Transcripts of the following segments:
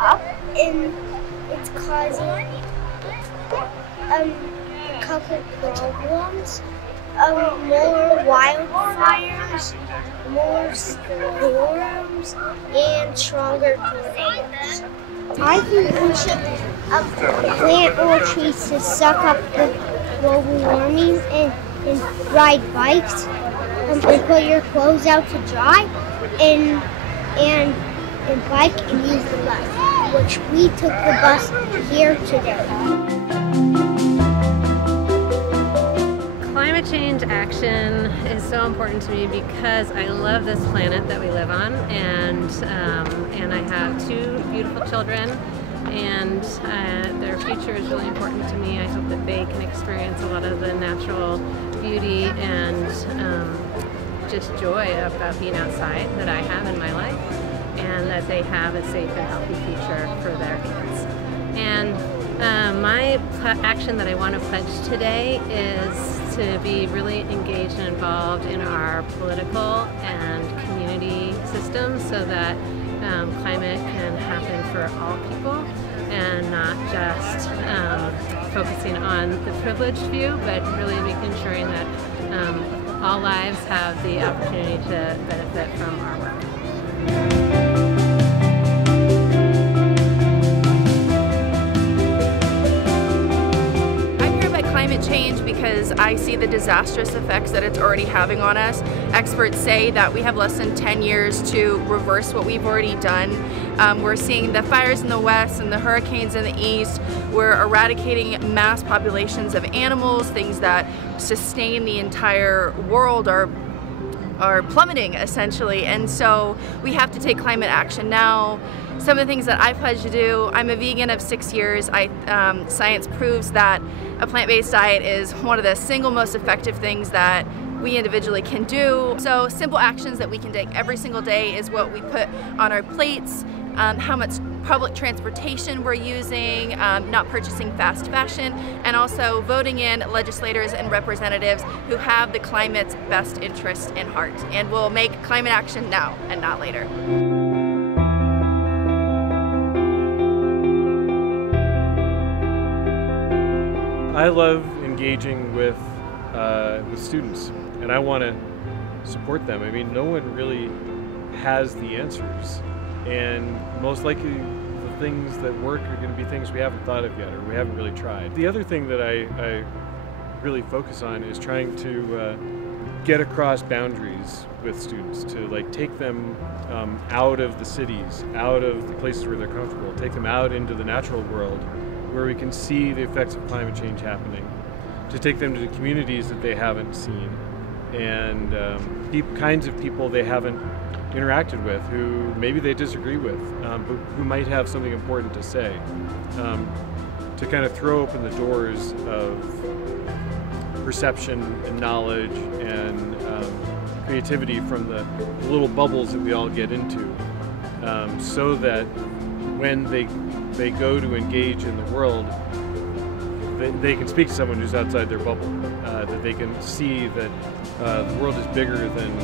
up, and it's causing a couple problems. More wildfires, more storms, and stronger tornadoes. I think we should plant more trees to suck up the global warming and ride bikes and put your clothes out to dry and bike and use the bus, which we took the bus here today. Climate change action is so important to me because I love this planet that we live on, and I have two beautiful children, and their future is really important to me. I hope that they can experience a lot of the natural beauty and just joy about being outside that I have in my life, and that they have a safe and healthy future for their kids. And my action that I want to pledge today is to be really engaged and involved in our political and community systems so that climate can happen for all people and not just focusing on the privileged few, but really ensuring that all lives have the opportunity to benefit from our work. Climate change because I see the disastrous effects that it's already having on us. Experts say that we have less than 10 years to reverse what we've already done. We're seeing the fires in the west and the hurricanes in the east. We're eradicating mass populations of animals, things that sustain the entire world are plummeting essentially, and so we have to take climate action now. Some of the things that I pledge to do: I'm a vegan of 6 years. Science proves that a plant-based diet is one of the single most effective things that we individually can do. So simple actions that we can take every single day is what we put on our plates, how much public transportation we're using, not purchasing fast fashion, and also voting in legislators and representatives who have the climate's best interest in heart and will make climate action now and not later. I love engaging with students, and I want to support them. I mean, no one really has the answers, and most likely the things that work are going to be things we haven't thought of yet or we haven't really tried. The other thing that I really focus on is trying to get across boundaries with students, to take them out of the cities, out of the places where they're comfortable, take them out into the natural world where we can see the effects of climate change happening, to take them to the communities that they haven't seen, and kinds of people they haven't interacted with, who maybe they disagree with, but who might have something important to say, to kind of throw open the doors of perception and knowledge and creativity from the little bubbles that we all get into, so that when they go to engage in the world, they can speak to someone who's outside their bubble, that they can see that the world is bigger than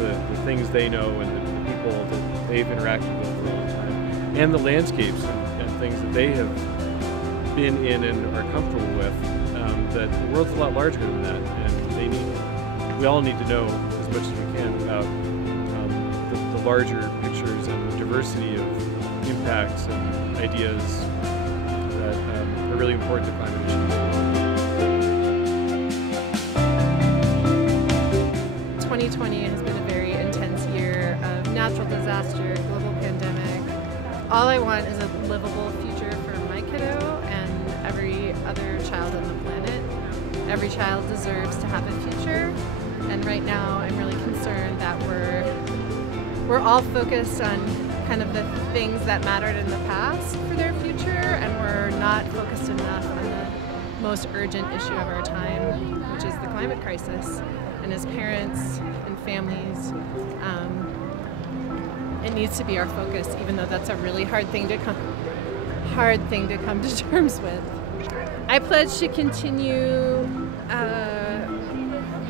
the things they know and the people that they've interacted with for a long time, and the landscapes and things that they have been in and are comfortable with, that the world's a lot larger than that, and we all need to know as much as we can about the larger pictures and the diversity of impacts and ideas that are really important to climate issues. 2020 has been a very intense year of natural disaster, global pandemic. All I want is a livable future for my kiddo and every other child on the planet. Every child deserves to have a future, and right now I'm really concerned that we're all focused on kind of the things that mattered in the past for their future, and we're not focused enough on the most urgent issue of our time, which is the climate crisis. And as parents and families, it needs to be our focus, even though that's a really hard thing to come to terms with. I pledge to continue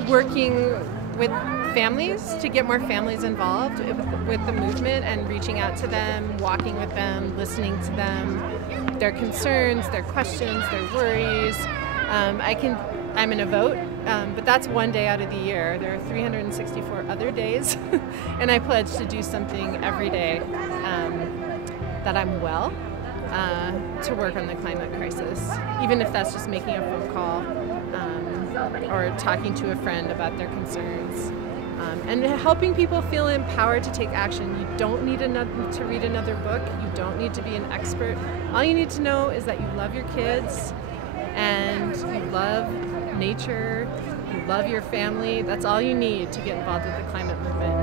working with families, to get more families involved with the movement and reaching out to them, walking with them, listening to them, their concerns, their questions, their worries. I'm in a vote, but that's one day out of the year. There are 364 other days, and I pledge to do something every day that I'm well to work on the climate crisis, even if that's just making a phone call or talking to a friend about their concerns. And helping people feel empowered to take action. You don't need to read another book. You don't need to be an expert. All you need to know is that you love your kids and you love nature, you love your family. That's all you need to get involved with the climate movement.